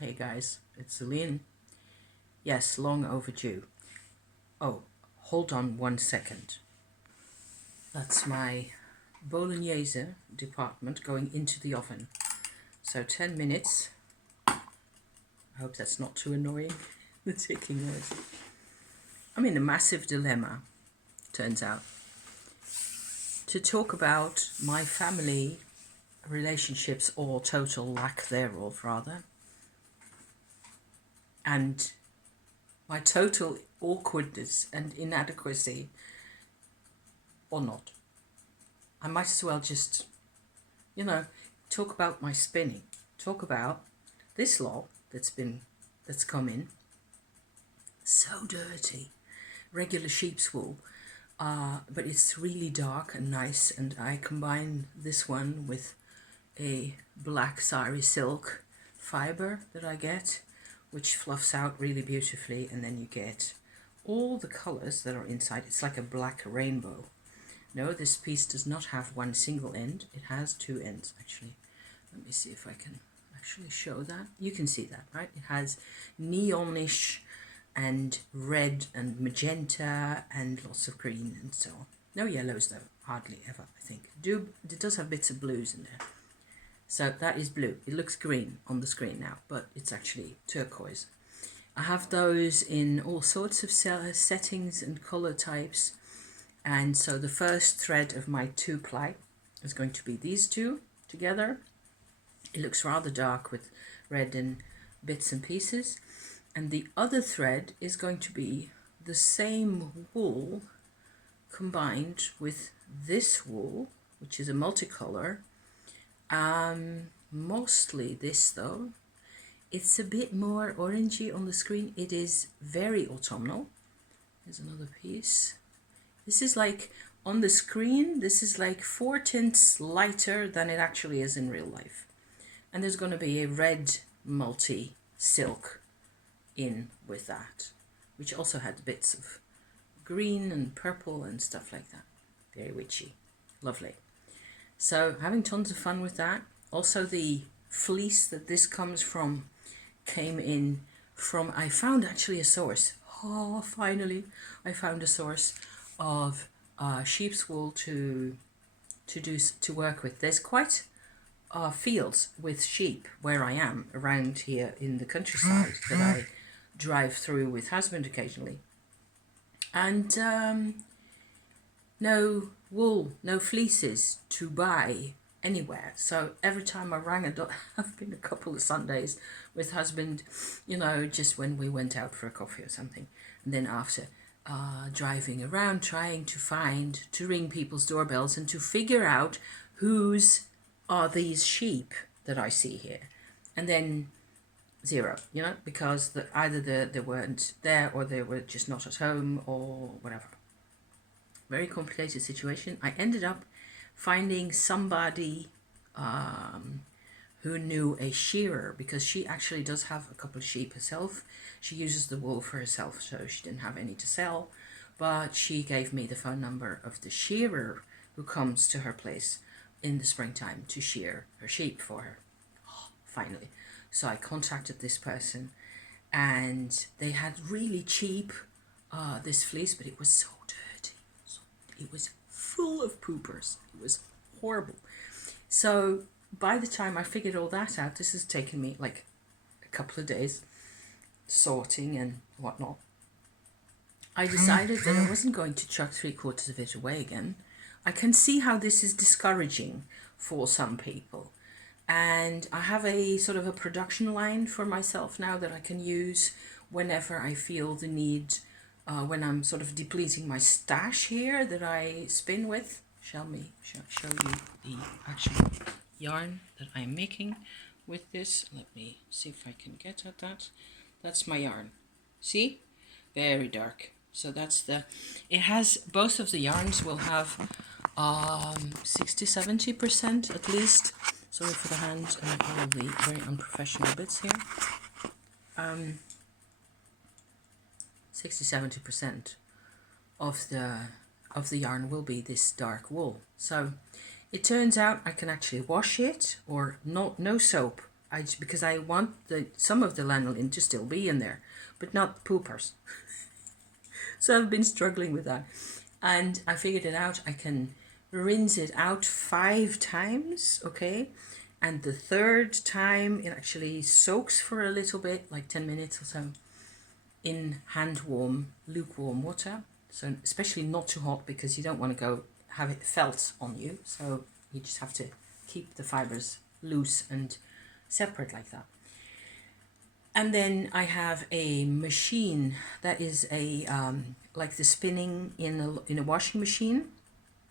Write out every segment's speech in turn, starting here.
Hey guys, it's Celine. Yes, long overdue. Oh, hold on 1 second. That's my bolognese department going into the oven. So 10 minutes. I hope that's not too annoying, the ticking noise. I'm in a massive dilemma, turns out, to talk about my family relationships, or total lack thereof rather, and my total awkwardness and inadequacy, or not. I might as well just, talk about my spinning. Talk about this law that's come in. So dirty. Regular sheep's wool. But it's really dark and nice, and I combine this one with a black sari silk fiber that I get, which fluffs out really beautifully, and then you get all the colors that are inside. It's like a black rainbow. No, this piece does not have one single end. It has two ends, actually. Let me see if I can actually show that. You can see that, right? It has neonish and red and magenta and lots of green and so on. No yellows though, hardly ever, I think. It does have bits of blues in there. So that is blue. It looks green on the screen now, but it's actually turquoise. I have those in all sorts of settings and color types. And so the first thread of my 2-ply is going to be these two together. It looks rather dark with red and bits and pieces. And the other thread is going to be the same wool combined with this wool, which is a multicolor. Mostly this though. It's a bit more orangey on the screen. It is very autumnal. There's another piece. This is like, on the screen, this is like 4 tints lighter than it actually is in real life. And there's going to be a red multi-silk in with that, which also had bits of green and purple and stuff like that. Very witchy. Lovely. So having tons of fun with that. Also the fleece that this comes from came in from, I found actually a source. Oh, finally, I found a source of sheep's wool to work with. There's quite fields with sheep where I am around here in the countryside that I drive through with husband occasionally, and no wool, no fleeces to buy anywhere. So every time I rang a doctor, I've been a couple of Sundays with husband, just when we went out for a coffee or something, and then after driving around trying to ring people's doorbells and to figure out whose are these sheep that I see here, and then zero, because either they weren't there or they were just not at home or whatever. Very complicated situation. I ended up finding somebody who knew a shearer, because she actually does have a couple of sheep herself. She uses the wool for herself, so she didn't have any to sell, but she gave me the phone number of the shearer who comes to her place in the springtime to shear her sheep for her. Oh, finally. So I contacted this person, and they had really cheap this fleece, but it was so dirty. It was full of poopers. It was horrible. So by the time I figured all that out, this has taken me like a couple of days sorting and whatnot. I decided that I wasn't going to chuck 3/4 of it away again. I can see how this is discouraging for some people. And I have a sort of a production line for myself now that I can use whenever I feel the need, when I'm sort of depleting my stash here that I spin with. Shall me show you the actual yarn that I'm making with this. Let me see if I can get at that. That's my yarn. See? Very dark. So that's it has, both of the yarns will have 60-70% at least. Sorry for the hands and all the very unprofessional bits here. 60-70% of the yarn will be this dark wool. So it turns out I can actually wash it, or no soap because I want some of the lanolin to still be in there, but not poopers. So I've been struggling with that, and I figured it out. I can rinse it out 5 times, okay, and the third time it actually soaks for a little bit, like 10 minutes or so, in lukewarm water. So especially not too hot, because you don't want to have it felt on you. So you just have to keep the fibers loose and separate like that. And then I have a machine that is a like the spinning in a washing machine,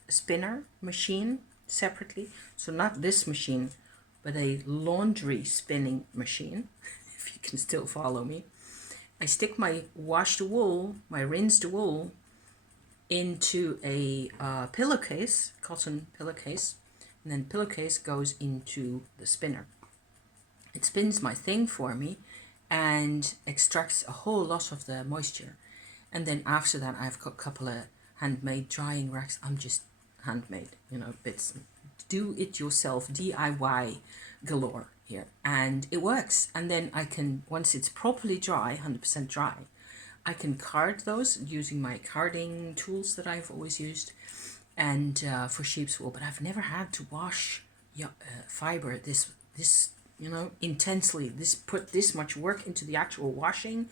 a spinner machine separately. So not this machine, but a laundry spinning machine, if you can still follow me. I stick my rinsed wool into a pillowcase, cotton pillowcase, and then pillowcase goes into the spinner. It spins my thing for me and extracts a whole lot of the moisture. And then after that, I've got a couple of handmade drying racks. I'm just handmade, bits. Do it yourself, DIY galore here. And it works. And then I can, once it's properly dry, 100% dry, I can card those using my carding tools that I've always used, and for sheep's wool. But I've never had to wash fiber this intensely. Put this much work into the actual washing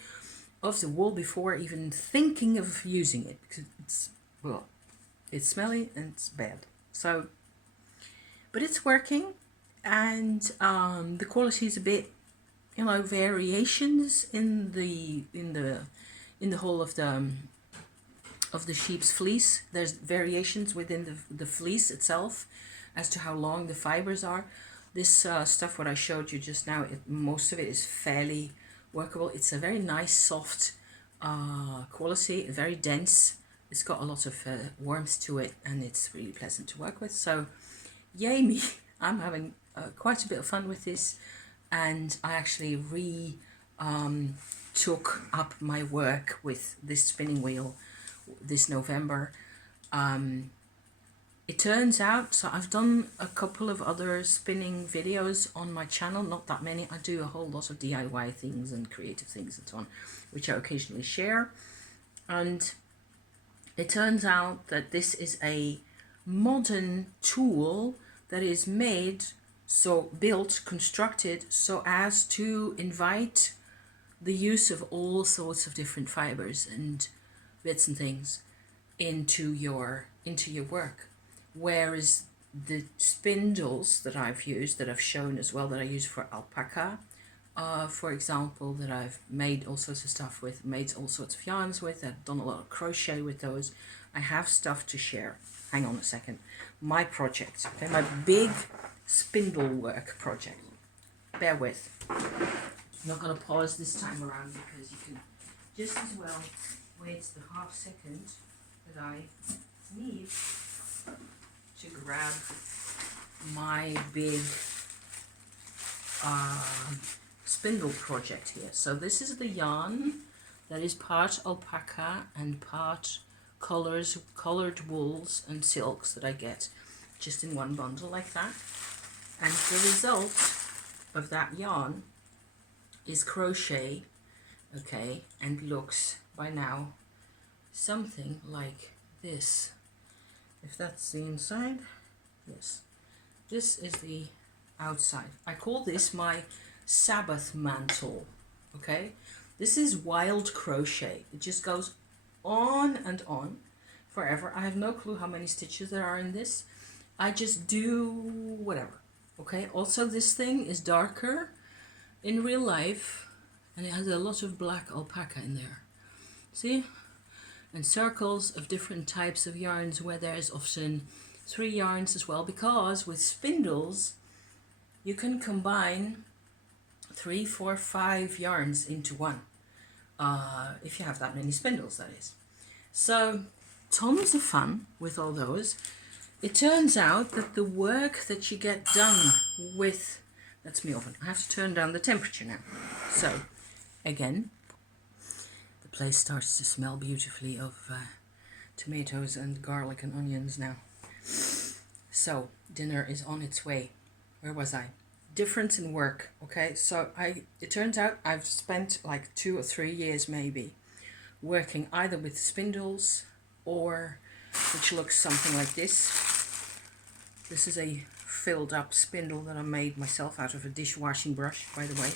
of the wool before even thinking of using it, because it's smelly and it's bad. So, but it's working, and the quality is a bit, variations in the whole of the sheep's fleece. There's variations within the fleece itself as to how long the fibers are. This stuff what I showed you just now, most of it is fairly workable. It's a very nice soft quality, very dense. It's got a lot of warmth to it, and it's really pleasant to work with. So yay me, I'm having quite a bit of fun with this, and I actually took up my work with this spinning wheel this November. It turns out, so I've done a couple of other spinning videos on my channel, not that many. I do a whole lot of DIY things and creative things and so on, which I occasionally share. And it turns out that this is a modern tool that is constructed so as to invite the use of all sorts of different fibers and bits and things into your work. Whereas the spindles that I've used, that I've shown as well, that I use for alpaca, for example, that I've made all sorts of stuff with, made all sorts of yarns with, I've done a lot of crochet with those. I have stuff to share. Hang on a second. My project, okay, my big spindle work project. Bear with. I'm not going to pause this time around, because you can just as well wait the half second that I need to grab my big spindle project here. So this is the yarn that is part alpaca and part colored wools and silks that I get just in one bundle like that. And the result of that yarn is crochet, okay, and looks by now something like this. If that's the inside, yes. This is the outside. I call this my Sabbath mantle, okay? This is wild crochet. It just goes on and on forever. I have no clue how many stitches there are in this. I just do whatever, okay? Also, this thing is darker in real life, and it has a lot of black alpaca in there. See? And circles of different types of yarns, where there's often 3 yarns as well, because with spindles you can combine 3, 4, 5 yarns into one, if you have that many spindles, that is. So tons of fun with all those. It turns out that the work that you get done with, that's my oven, I have to turn down the temperature now. So again, the place starts to smell beautifully of tomatoes and garlic and onions now. So dinner is on its way. Where was I? difference in work. Okay, so it turns out I've spent like 2 or 3 years maybe working either with spindles or, which looks something like this. This is a filled up spindle that I made myself out of a dishwashing brush, by the way.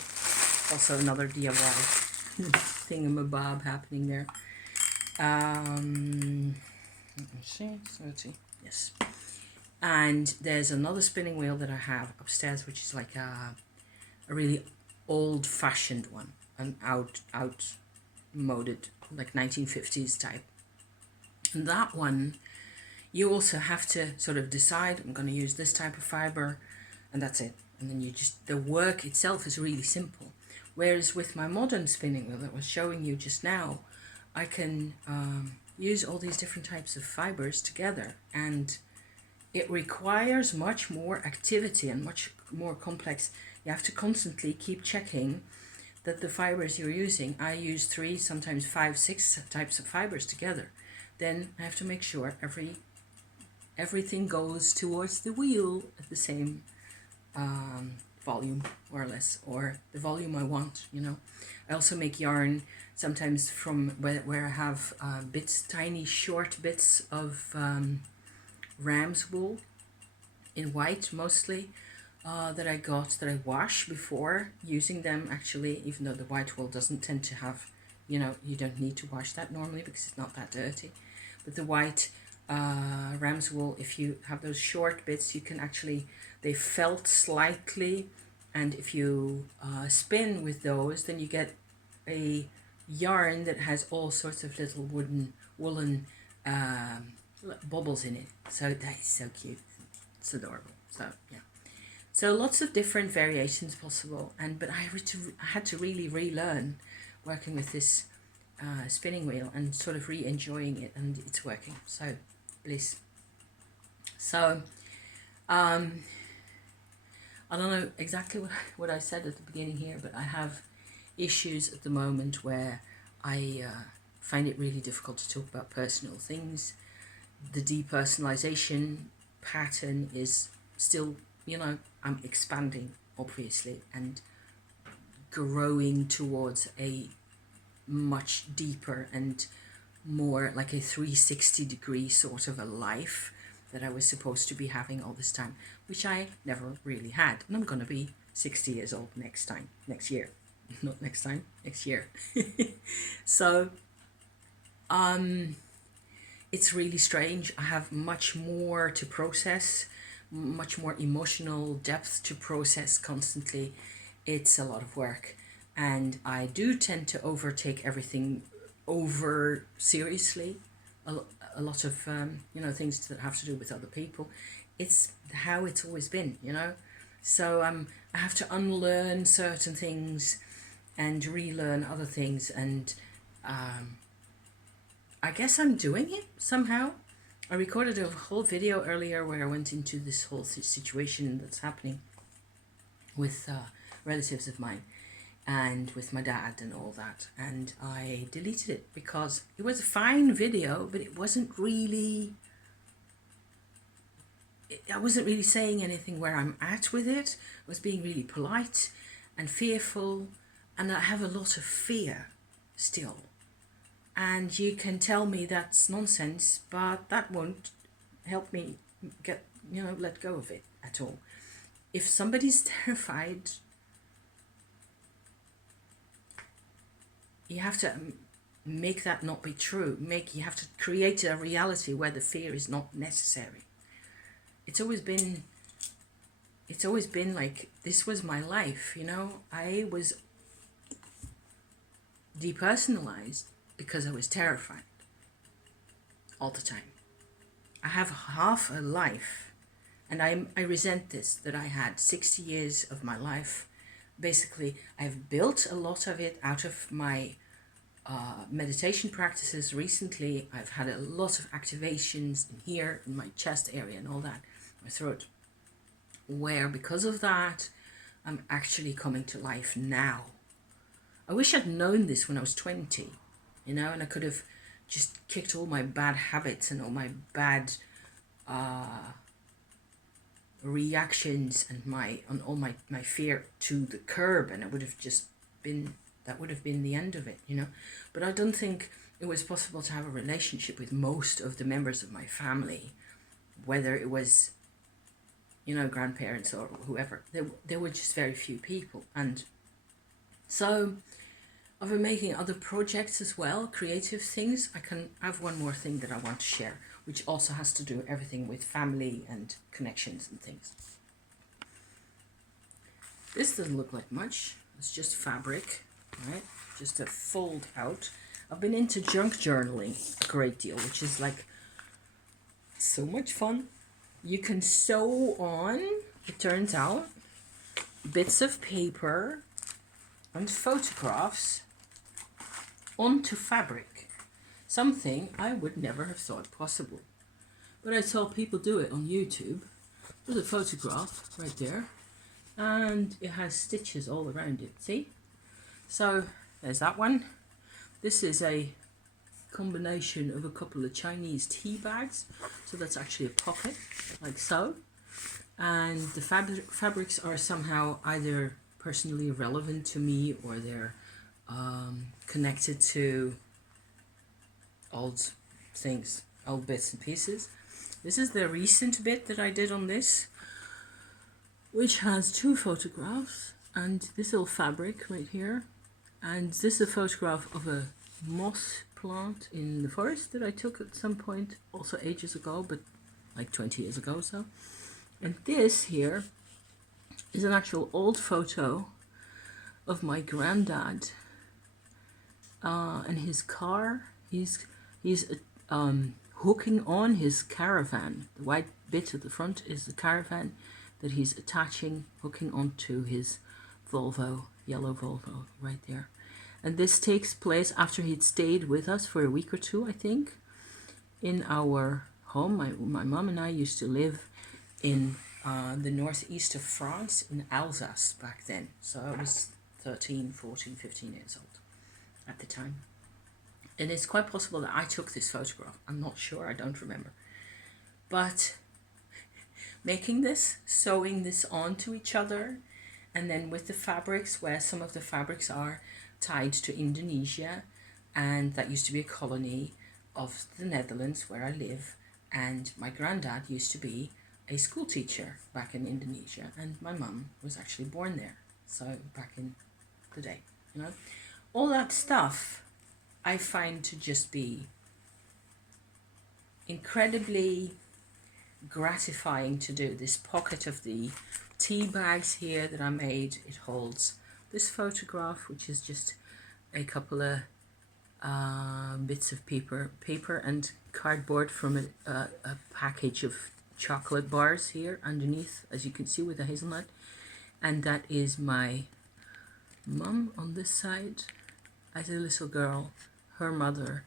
Also another DIY thingamabob happening there. Let me see, 30, yes. And there's another spinning wheel that I have upstairs, which is like a really old-fashioned one, an outmoded, like 1950s type. And that one, you also have to sort of decide, I'm going to use this type of fiber, and that's it. And then you just, the work itself is really simple. Whereas with my modern spinning wheel that I was showing you just now, I can use all these different types of fibers together, and it requires much more activity and much more complex. You have to constantly keep checking that the fibers you're using, I use 3, sometimes 5, 6 types of fibers together. Then I have to make sure everything goes towards the wheel at the same volume, more or less, or the volume I want, you know. I also make yarn sometimes from where I have bits, tiny short bits of ram's wool in white mostly, that I wash before using them actually, even though the white wool doesn't tend to have, you know, you don't need to wash that normally because it's not that dirty. But the white ram's wool, if you have those short bits, you can actually, they felt slightly, and if you spin with those, then you get a yarn that has all sorts of little woolen bubbles in it. So that is so cute. It's adorable. So yeah. So lots of different variations possible, but I had to really relearn working with this spinning wheel and sort of re-enjoying it, and it's working. So bliss. So I don't know exactly what I said at the beginning here, but I have issues at the moment where I find it really difficult to talk about personal things. The depersonalization pattern is still, you know, I'm expanding obviously and growing towards a much deeper and more like a 360-degree sort of a life that I was supposed to be having all this time, which I never really had. And I'm going to be 60 years old next year. Not next time, next year. So it's really strange. I have much more to process, much more emotional depth to process constantly. It's a lot of work, and I do tend to overtake everything over seriously. A lot of you know, things that have to do with other people. It's how it's always been, you know. So I have to unlearn certain things and relearn other things, and I guess I'm doing it somehow. I recorded a whole video earlier where I went into this whole situation that's happening with relatives of mine and with my dad and all that, and I deleted it because it was a fine video, but it wasn't really, I wasn't really saying anything where I'm at with it. I was being really polite and fearful, and I have a lot of fear still. And you can tell me that's nonsense, but that won't help me get, you know, let go of it at all. If somebody's terrified, you have to make that not be true. You have to create a reality where the fear is not necessary. It's always been like, this was my life, you know. I was depersonalized because I was terrified all the time. I have half a life, and I resent this, that I had 60 years of my life. Basically, I've built a lot of it out of my meditation practices recently. I've had a lot of activations in here, in my chest area and all that, my throat, where because of that, I'm actually coming to life now. I wish I'd known this when I was 20, you know, and I could have just kicked all my bad habits and all my bad reactions and all my fear to the curb, and it would have just been, that would have been the end of it, you know. But I don't think it was possible to have a relationship with most of the members of my family, whether it was, you know, grandparents or whoever. There were just very few people. And so I've been making other projects as well, creative things. I have one more thing that I want to share, which also has to do everything with family and connections and things. This doesn't look like much. It's just fabric, right? Just a fold out. I've been into junk journaling a great deal, which is like so much fun. You can sew on, it turns out, bits of paper and photographs onto fabric. Something I would never have thought possible. But I saw people do it on YouTube. There's a photograph right there, and it has stitches all around it, see? So there's that one. This is a combination of a couple of Chinese tea bags, so that's actually a pocket, like so. And the fabrics are somehow either personally relevant to me, or they're connected to old things, old bits and pieces. This is the recent bit that I did on this, which has 2 photographs and this little fabric right here. And this is a photograph of a moss plant in the forest that I took at some point, also ages ago, but like 20 years ago or so. And this here is an actual old photo of my granddad and his car. He's hooking on his caravan. The white bit at the front is the caravan that he's hooking onto his Volvo, yellow Volvo right there. And this takes place after he'd stayed with us for a week or 2, I think, in our home. My mom and I used to live in the northeast of France, in Alsace back then. So I was 13, 14, 15 years old at the time. And it's quite possible that I took this photograph. I'm not sure, I don't remember. But making this, sewing this onto each other, and then with the fabrics, where some of the fabrics are tied to Indonesia, and that used to be a colony of the Netherlands where I live, and my granddad used to be a school teacher back in Indonesia, and my mum was actually born there, so back in the day, you know. All that stuff I find to just be incredibly gratifying to do. This pocket of the tea bags here that I made, it holds this photograph, which is just a couple of bits of paper and cardboard from a package of chocolate bars here underneath, as you can see, with the hazelnut. And that is my mum on this side as a little girl, her mother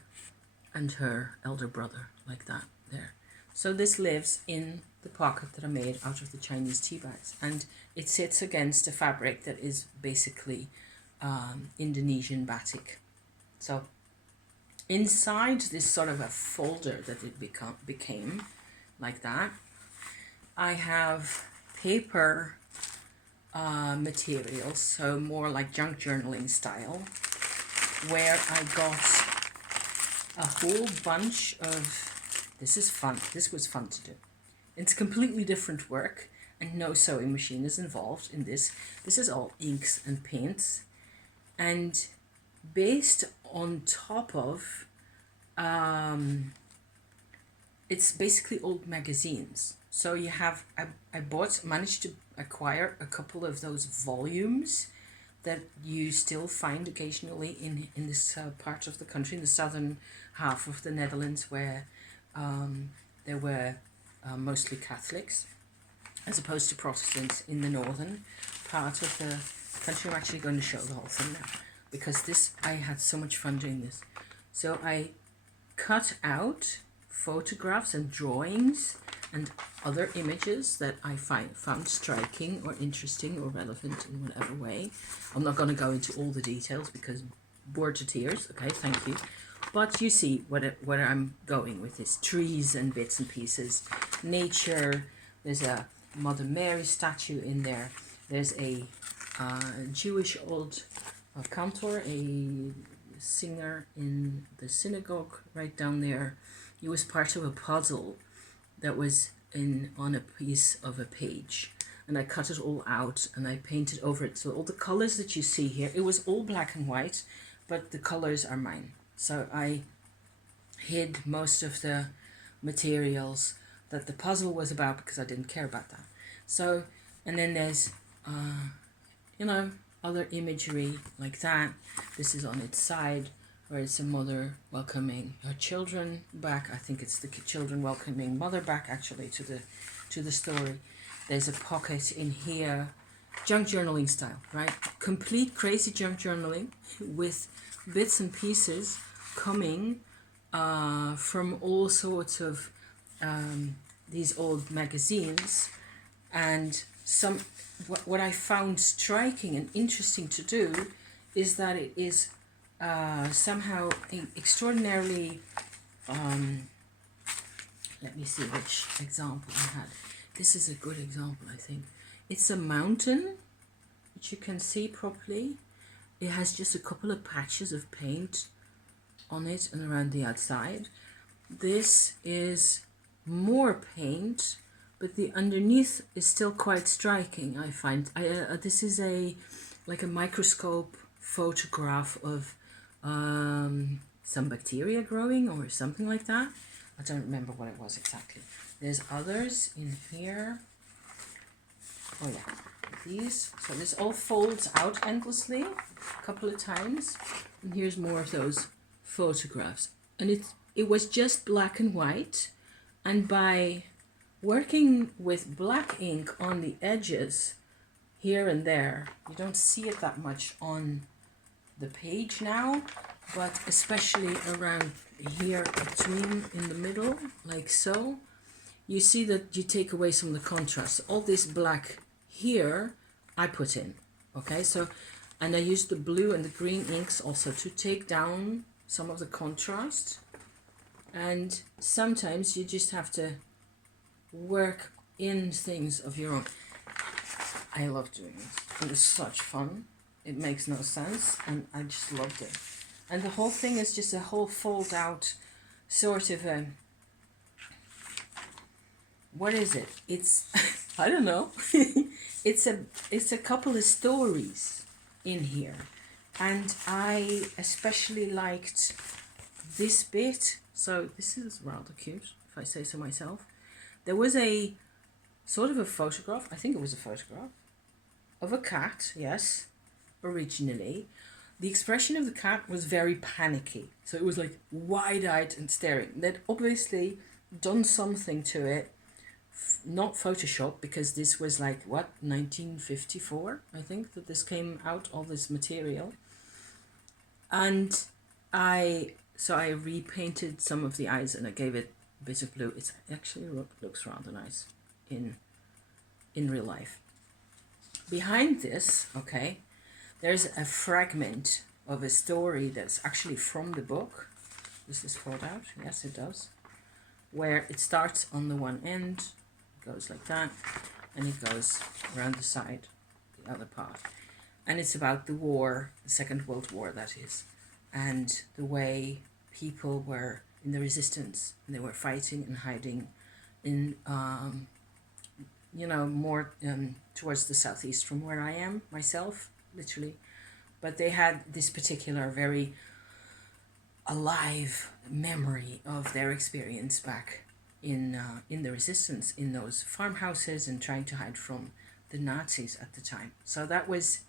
and her elder brother, like that there. So this lives in the pocket that I made out of the Chinese tea bags, and it sits against a fabric that is basically Indonesian batik. So inside this sort of a folder that it became like that, I have paper materials, so more like junk journaling style, where I got a whole bunch of, this is fun, this was fun to do. It's completely different work, and no sewing machine is involved in this. This is all inks and paints, and based on top of, it's basically old magazines. So you have, I managed to acquire a couple of those volumes that you still find occasionally in this part of the country, in the southern half of the Netherlands, where there were mostly Catholics, as opposed to Protestants in the northern part of the country. I'm actually going to show the whole thing now, because this, I had so much fun doing this. So I cut out photographs and drawings and other images that I found striking or interesting or relevant in whatever way. I'm not going to go into all the details because bored to tears. Okay, thank you. But you see where I'm going with this. Trees and bits and pieces. Nature. There's a Mother Mary statue in there. There's a Jewish old cantor, a singer in the synagogue right down there. He was part of a puzzle that was on a piece of a page, and I cut it all out and I painted over it. So all the colors that you see here, it was all black and white, but the colors are mine. So I hid most of the materials that the puzzle was about because I didn't care about that. So, and then there's you know, other imagery like that. This is on its side, where it's a mother welcoming her children back. I think it's the children welcoming mother back actually to the story. There's a pocket in here, junk journaling style, right? Complete crazy junk journaling with bits and pieces coming from all sorts of these old magazines. And what I found striking and interesting to do is that it is somehow extraordinarily, let me see which example I had. This is a good example, I think. It's a mountain, which you can see properly. It has just a couple of patches of paint on it and around the outside. This is more paint, but the underneath is still quite striking, I find. This is like a microscope photograph of some bacteria growing or something like that. I don't remember what it was exactly. There's others in here. Oh yeah, these. So this all folds out endlessly a couple of times. And here's more of those photographs. And it was just black and white. And by working with black ink on the edges here and there, you don't see it that much on the page now, but especially around here between in the middle, like so, you see that you take away some of the contrast. All this black here I put in, okay? So, and I used the blue and the green inks also to take down some of the contrast. And sometimes you just have to work in things of your own. I love doing this. It was such fun. It makes no sense, and I just loved it. And the whole thing is just a whole fold out sort of a, what is it? It's I don't know. it's a couple of stories in here, and I especially liked this bit. So this is rather cute, if I say so myself. There was a sort of a photograph, I think it was a photograph, of a cat, yes, originally. The expression of the cat was very panicky. So it was like wide-eyed and staring. They'd obviously done something to it, not Photoshop, because this was like, what, 1954, I think, that this came out, all this material. And I repainted some of the eyes and I gave it a bit of blue. It actually looks rather nice in real life. Behind this, okay, there's a fragment of a story that's actually from the book. Does this fold out? Yes, it does. Where it starts on the one end, goes like that, and it goes around the side, the other part. And it's about the war, the Second World War, that is, and the way people were in the resistance, and they were fighting and hiding in, more towards the southeast from where I am myself, literally. But they had this particular very alive memory of their experience back in the resistance, in those farmhouses, and trying to hide from the Nazis at the time. So that was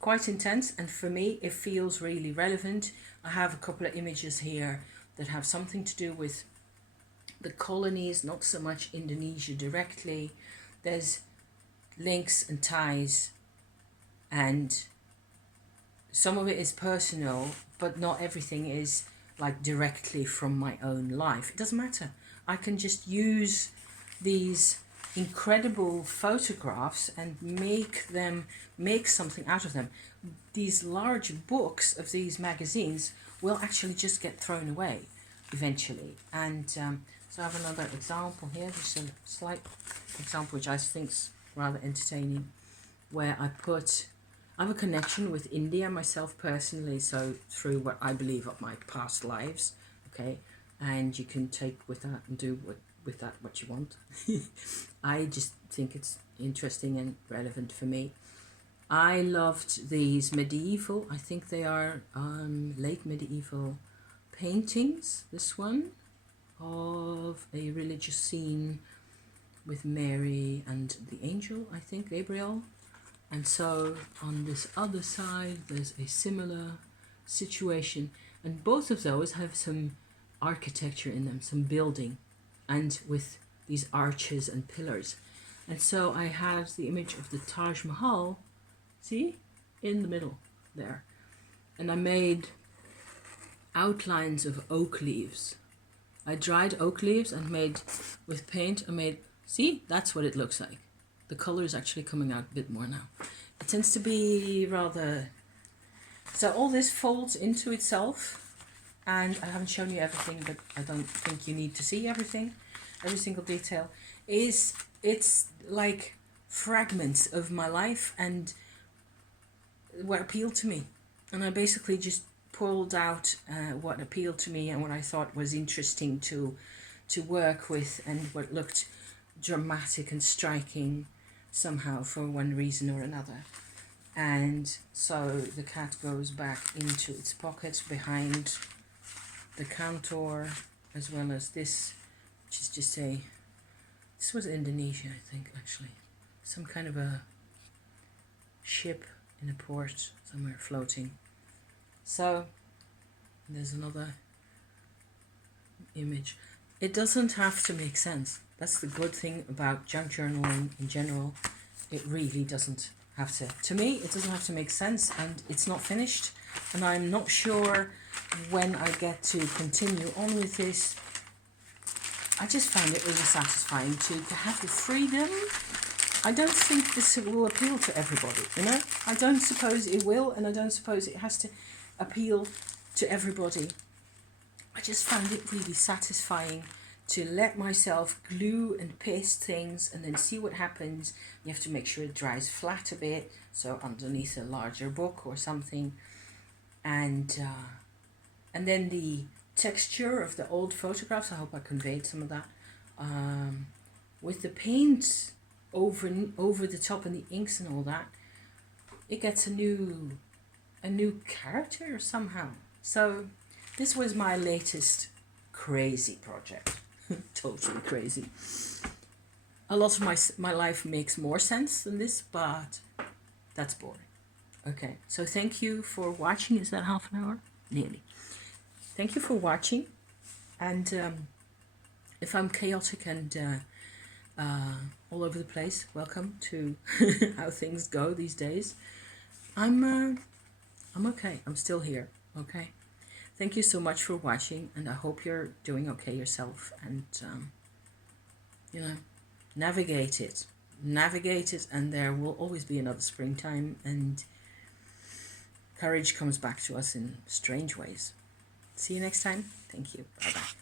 quite intense, and for me it feels really relevant. I have a couple of images here that have something to do with the colonies, not so much Indonesia directly. There's links and ties, and some of it is personal, but not everything is like directly from my own life. It doesn't matter. I can just use these incredible photographs and make something out of them. These large books of these magazines will actually just get thrown away eventually, and So I have another example here. Just a slight example which I think is rather entertaining, where I have a connection with India myself personally, so through what I believe of my past lives, okay, and you can take with that and do with that what you want. I just think it's interesting and relevant for me. I loved these medieval, I think they are late medieval paintings. This one of a religious scene with Mary and the angel, I think, Gabriel. And so on this other side, there's a similar situation. And both of those have some architecture in them, some building, and with these arches and pillars. And so I have the image of the Taj Mahal, see, in the middle there. And I made outlines of oak leaves. I dried oak leaves and made, with paint, see, that's what it looks like. The color is actually coming out a bit more now. It tends to be rather... So all this folds into itself, and I haven't shown you everything, but I don't think you need to see everything. Every single detail. It's like fragments of my life and what appealed to me. And I basically just pulled out what appealed to me and what I thought was interesting to work with, and what looked dramatic and striking somehow for one reason or another. And so the cat goes back into its pocket behind the counter, as well as this, which is just this was Indonesia, I think, actually. Some kind of a ship in a port somewhere floating. So there's another image. It doesn't have to make sense. That's the good thing about junk journaling in general. It really doesn't have to. To me, it doesn't have to make sense, and it's not finished. And I'm not sure when I get to continue on with this. I just found it really satisfying to have the freedom. I don't think this will appeal to everybody, you know? I don't suppose it will, and I don't suppose it has to appeal to everybody. I just found it really satisfying to let myself glue and paste things and then see what happens. You have to make sure it dries flat a bit, so underneath a larger book or something. And then the texture of the old photographs, I hope I conveyed some of that, with the paint over the top and the inks and all that, it gets a new character somehow. So this was my latest crazy project. Totally crazy. A lot of my life makes more sense than this, but that's boring. Okay, so thank you for watching. Is that half an hour? Nearly. Thank you for watching. And if I'm chaotic and all over the place, welcome to how things go these days. I'm okay. I'm still here. Okay. Thank you so much for watching, and I hope you're doing okay yourself, and navigate it, and there will always be another springtime, and courage comes back to us in strange ways. See you next time. Thank you. Bye bye.